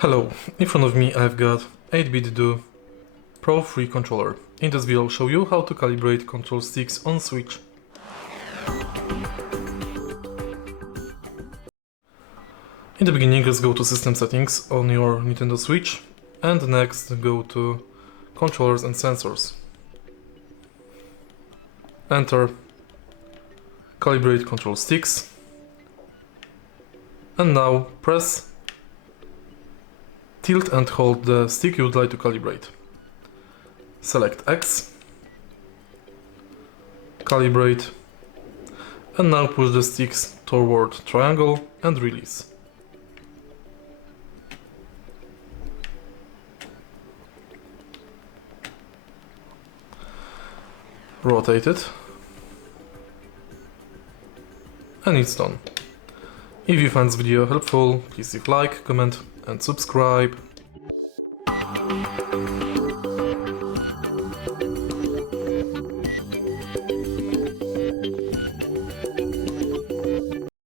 Hello, in front of me I've got 8BitDo Pro 3 controller. In this video I'll show you how to calibrate control sticks on Switch. In the beginning, let's go to System Settings on your Nintendo Switch, and next go to Controllers and Sensors. Enter Calibrate Control Sticks, and now press tilt and hold the stick you would like to calibrate. Select X, calibrate, and now push the sticks toward triangle and release. Rotate it, and it's done. If you find this video helpful, please leave a like, comment and subscribe.